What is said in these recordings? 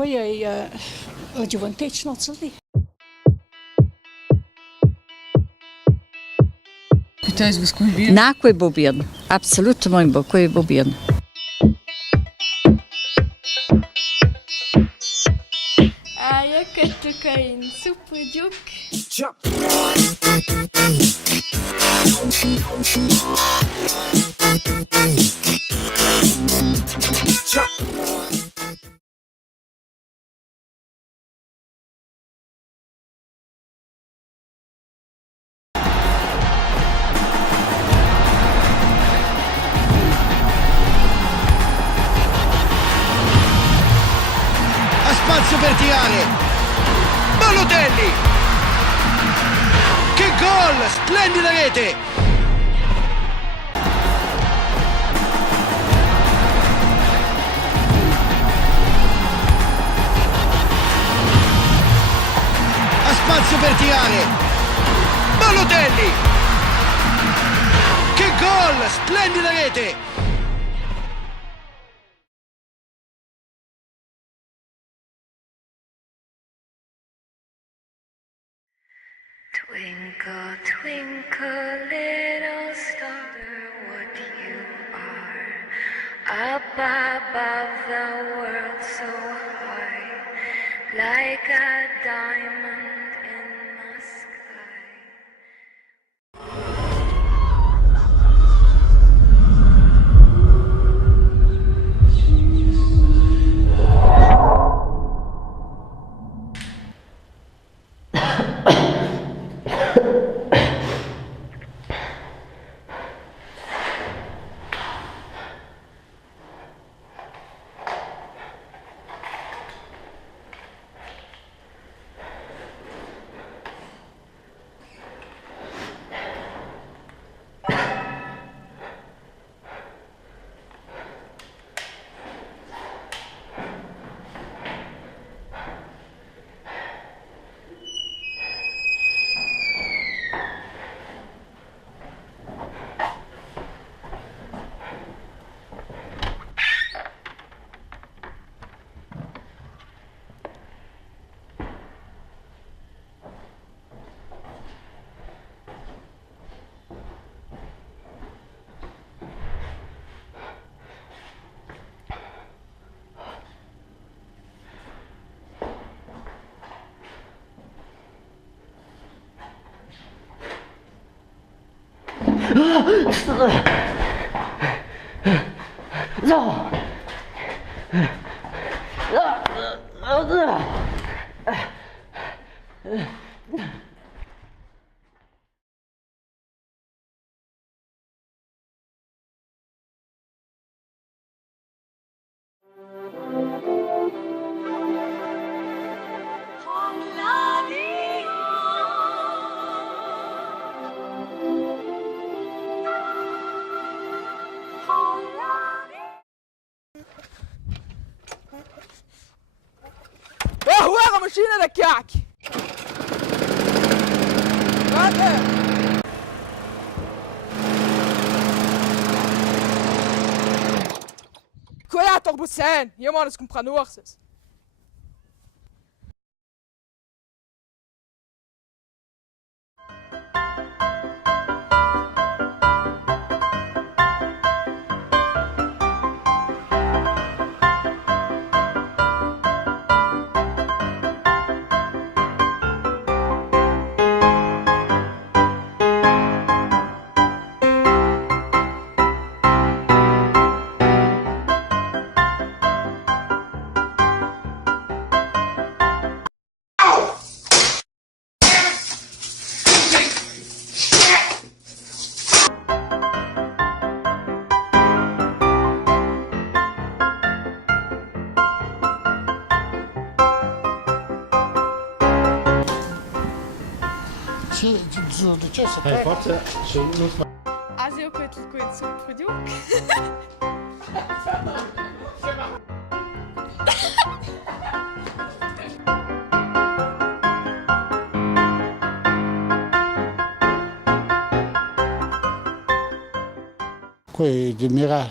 Quoi la gioventù non so dire. Puteți vă scui bine? Na, quei bobien. Absolutament bo, quei bobien. Eu cred că în supă duc. A spazio per tirare. Balotelli. Che gol! Splendida rete. A spazio per tirare. Balotelli. Che gol! Splendida rete. Twinkle, twinkle, little star, what you are, up above the world so high, like a diamond in the sky. Ué, a mașină de chiachi! Guarda! Quella è torbo sen, io mo ne scompra nuorses. Ce să faci? Forță și nu-ți mai... Azi eu cred că în supă duc. Qui di mira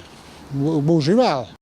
bugival.